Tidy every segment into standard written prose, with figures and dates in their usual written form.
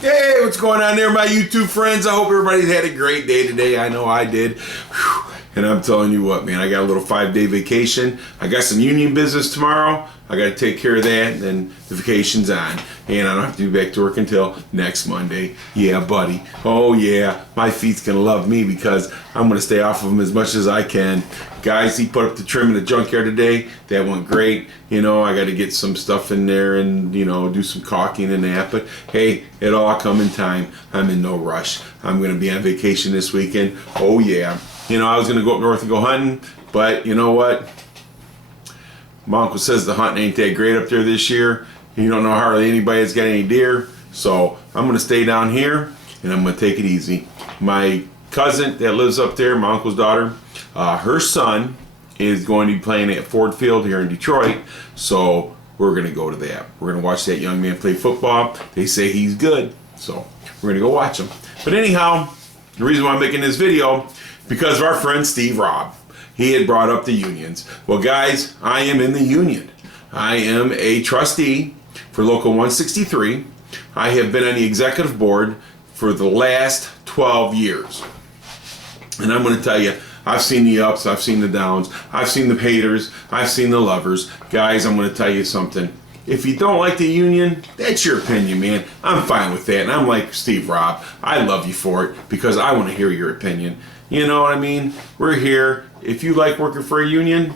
Hey, what's going on there, my YouTube friends? I hope everybody's had a great day today. I know I did. Whew. And I'm telling you what, man, I got a little 5-day vacation. I got some union business tomorrow. I got to take care of that, and then the vacation's on. And I don't have to be back to work until next Monday. Yeah, buddy. Oh, yeah. My feet's going to love me because I'm going to stay off of them as much as I can. Guys, he put up the trim in the junkyard today. That went great. You know, I got to get some stuff in there and, you know, do some caulking and that. But, hey, it'll all come in time. I'm in no rush. I'm going to be on vacation this weekend. Oh, yeah. You know, I was going to go up north and go hunting, but you know what? My uncle says the hunting ain't that great up there this year. You don't know hardly anybody that's got any deer. So I'm going to stay down here and I'm going to take it easy. My cousin that lives up there, my uncle's daughter, her son is going to be playing at Ford Field here in Detroit. So we're going to go to that. We're going to watch that young man play football. They say he's good. So we're going to go watch him. But anyhow, the reason why I'm making this video, because of our friend Steve Robb. He had brought up the unions. Well, guys, I am in the union. I am a trustee for Local 163. I have been on the executive board for the last 12 years. And I'm going to tell you, I've seen the ups, I've seen the downs, I've seen the haters, I've seen the lovers. Guys, I'm going to tell you something. If you don't like the union, that's your opinion, man. I'm fine with that. And I'm like Steve Robb. I love you for it because I want to hear your opinion. You know what I mean? We're here. If you like working for a union,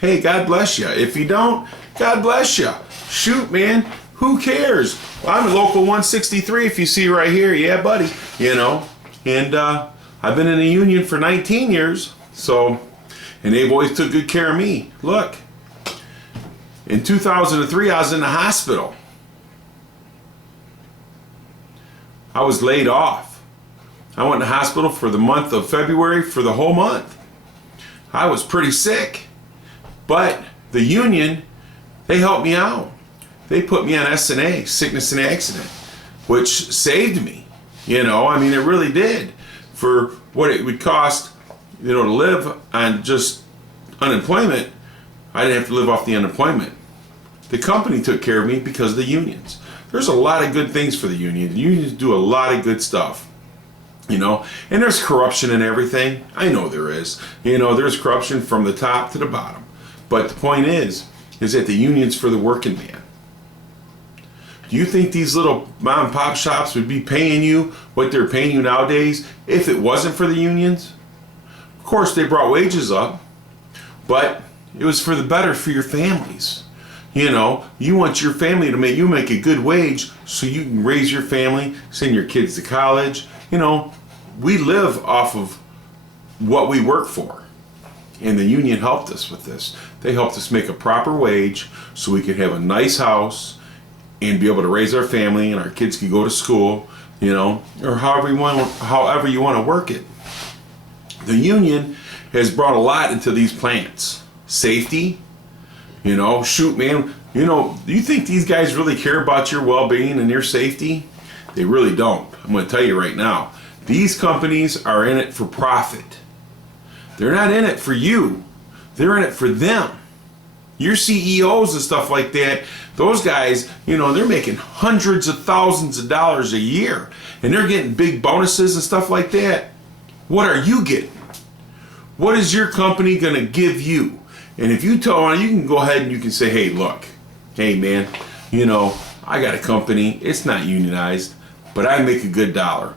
hey, God bless you. If you don't, God bless you. Shoot, man. Who cares? Well, I'm a Local 163 if you see right here. Yeah, buddy. You know, and I've been in a union for 19 years. So, and they've always took good care of me. Look, in 2003, I was in the hospital. I was laid off. I went to the hospital for the month of February for the whole month. I was pretty sick. But the union, they helped me out. They put me on SNA, sickness and accident, which saved me. You know, I mean, it really did. For what it would cost, you know, to live on just unemployment, I didn't have to live off the unemployment. The company took care of me because of the unions. There's a lot of good things for the union. The unions do a lot of good stuff. You know, and there's corruption and everything. I know there is. You know, there's corruption from the top to the bottom. But the point is that the union's for the working man. Do you think these little mom and pop shops would be paying you what they're paying you nowadays if it wasn't for the unions? Of course, they brought wages up, but it was for the better for your families. You know, you want your family to make a good wage so you can raise your family, send your kids to college. You know, we live off of what we work for. And the union helped us with this. They helped us make a proper wage so we could have a nice house and be able to raise our family and our kids could go to school, you know, or however you want to work it. The union has brought a lot into these plants. Safety, you know, shoot, man, you know, do you think these guys really care about your well-being and your safety? They really don't. I'm going to tell you right now. These companies are in it for profit. They're not in it for you. They're in it for them. Your CEOs and stuff like that, those guys, you know, they're making hundreds of thousands of dollars a year. And they're getting big bonuses and stuff like that. What are you getting? What is your company going to give you? And if you tell them, you can go ahead and you can say, hey, look, hey, man, you know, I got a company. It's not unionized. But I make a good dollar.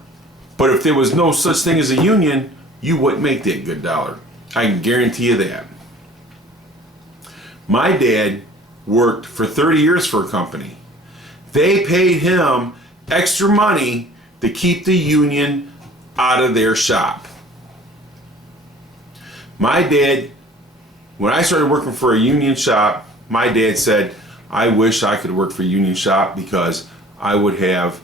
But if there was no such thing as a union, you wouldn't make that good dollar. I can guarantee you that. My dad worked for 30 years for a company. They paid him extra money to keep the union out of their shop. My dad, when I started working for a union shop, my dad said, I wish I could work for a union shop because I would have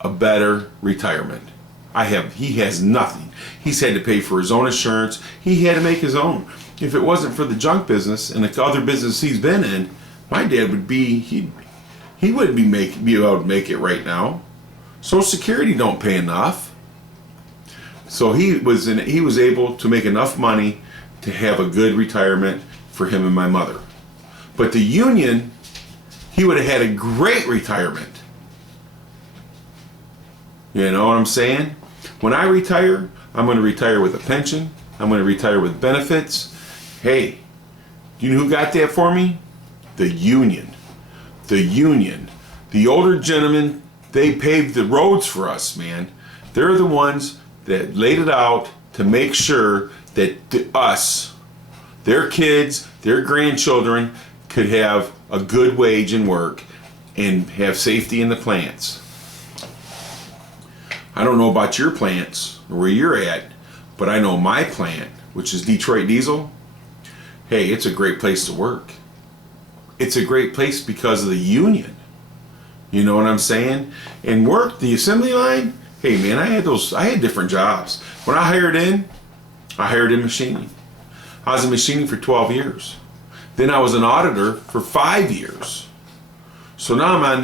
a better retirement. He has nothing. He's had to pay for his own insurance. He had to make his own. If it wasn't for the junk business and the other business he's been in, my dad would be, he wouldn't be able to make it right now. Social Security don't pay enough. So he was able to make enough money to have a good retirement for him and my mother. But the union, he would have had a great retirement. You know what I'm saying? When I retire, I'm going to retire with a pension. I'm going to retire with benefits. Hey, you know who got that for me? The union. The union. The older gentlemen, they paved the roads for us, man. They're the ones that laid it out to make sure that us, their kids, their grandchildren could have a good wage and work and have safety in the plants. I don't know about your plants or where you're at, but I know my plant, which is Detroit Diesel. Hey, it's a great place to work. It's a great place because of the union. You know what I'm saying? And work, the assembly line, hey man, I had different jobs. When I hired in machining. I was in machining for 12 years. Then I was an auditor for 5 years. So now I'm on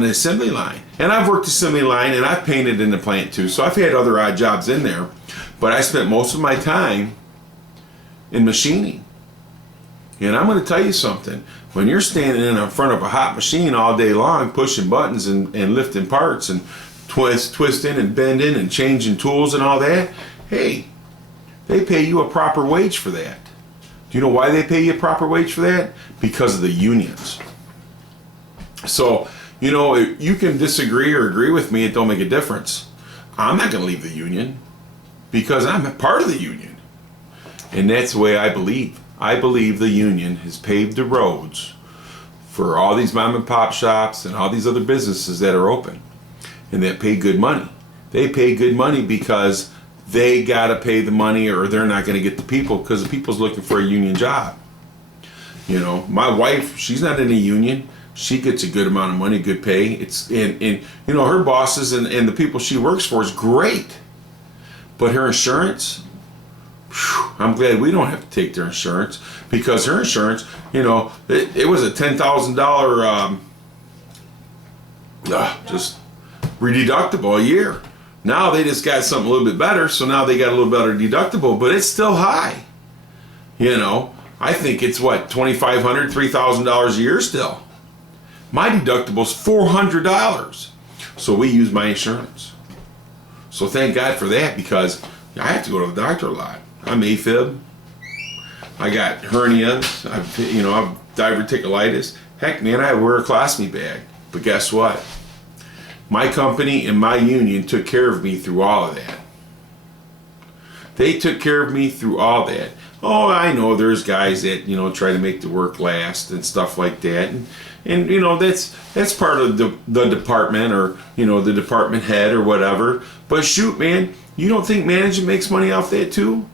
the assembly line. And I've worked assembly line and I've painted in the plant too. So I've had other odd jobs in there. But I spent most of my time in machining. And I'm going to tell you something. When you're standing in front of a hot machine all day long, pushing buttons and lifting parts and twisting and bending and changing tools and all that, hey, they pay you a proper wage for that. Do you know why they pay you a proper wage for that? Because of the unions. So, you know, you can disagree or agree with me, it don't make a difference. I'm not going to leave the union because I'm a part of the union. And that's the way I believe. I believe the union has paved the roads for all these mom and pop shops and all these other businesses that are open and that pay good money. They pay good money because they got to pay the money or they're not going to get the people because the people's looking for a union job. You know, my wife, she's not in a union. She gets a good amount of money, good pay. And you know, her bosses and the people she works for is great. But her insurance, I'm glad we don't have to take their insurance because her insurance, you know, it was a $10,000 just deductible a year. Now they just got something a little bit better, so now they got a little better deductible, but it's still high. You know, I think it's what, $2,500, $3,000 a year still. My deductible's $400, so we use my insurance. So thank God for that because I have to go to the doctor a lot. I'm AFib. I got hernias. I've diverticulitis. Heck, man, I wear a colostomy bag. But guess what? My company and my union took care of me through all of that. They took care of me through all that. Oh, I know there's guys that, you know, try to make the work last and stuff like that. And you know, that's part of the department or, you know, the department head or whatever. But shoot, man, you don't think management makes money off that too?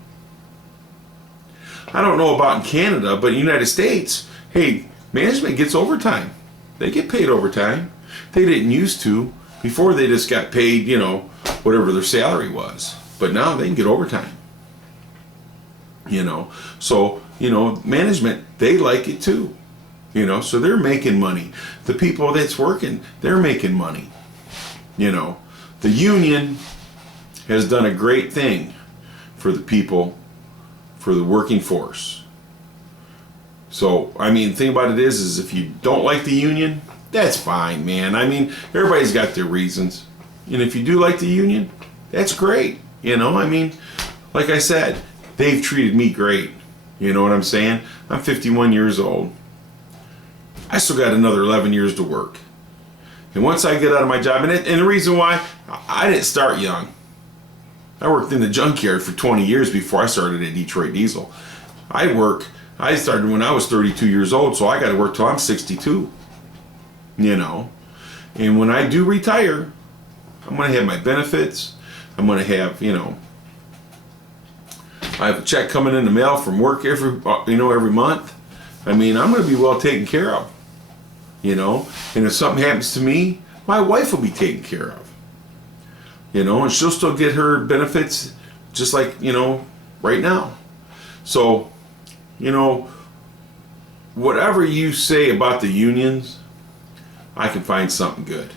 I don't know about in Canada, but in the United States, hey, management gets overtime. They get paid overtime. They didn't used to. Before they just got paid, you know, whatever their salary was. But now they can get overtime. You know, so, you know, management, they like it too. You know, so they're making money. The people that's working, they're making money. You know, the union has done a great thing for the people, for the working force. So, I mean, the thing about it is if you don't like the union, that's fine, man. I mean, everybody's got their reasons. And if you do like the union, that's great. You know, I mean, like I said, they've treated me great. You know what I'm saying? I'm 51 years old. I still got another 11 years to work. And once I get out of my job, and the reason why, I didn't start young. I worked in the junkyard for 20 years before I started at Detroit Diesel. I started when I was 32 years old, so I got to work till I'm 62. You know, and when I do retire, I'm going to have my benefits. I'm going to have, you know, I have a check coming in the mail from work every month. I mean, I'm going to be well taken care of, you know, and if something happens to me, my wife will be taken care of, you know, and she'll still get her benefits just like, you know, right now. So, you know, whatever you say about the unions, I can find something good.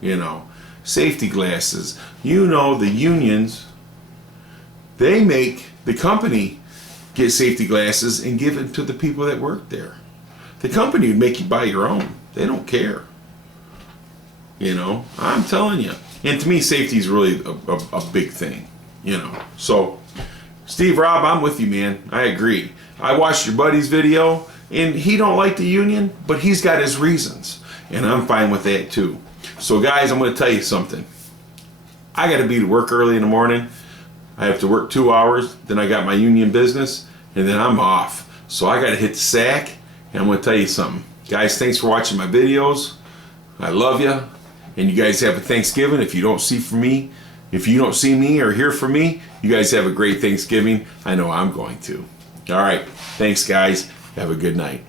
You know, safety glasses. You know, the unions, they make the company get safety glasses and give it to the people that work there. The company would make you buy your own. They don't care. You know, I'm telling you. And to me, safety is really a big thing, you know. So, Steve, Rob, I'm with you, man. I agree. I watched your buddy's video, and he don't like the union, but he's got his reasons, and I'm fine with that too. So, guys, I'm going to tell you something. I got to be to work early in the morning. I have to work 2 hours. Then I got my union business, and then I'm off. So I got to hit the sack, and I'm going to tell you something. Guys, thanks for watching my videos. I love you. And you guys have a Thanksgiving. If you don't see me or hear from me, you guys have a great Thanksgiving. I know I'm going to. All right. Thanks, guys. Have a good night.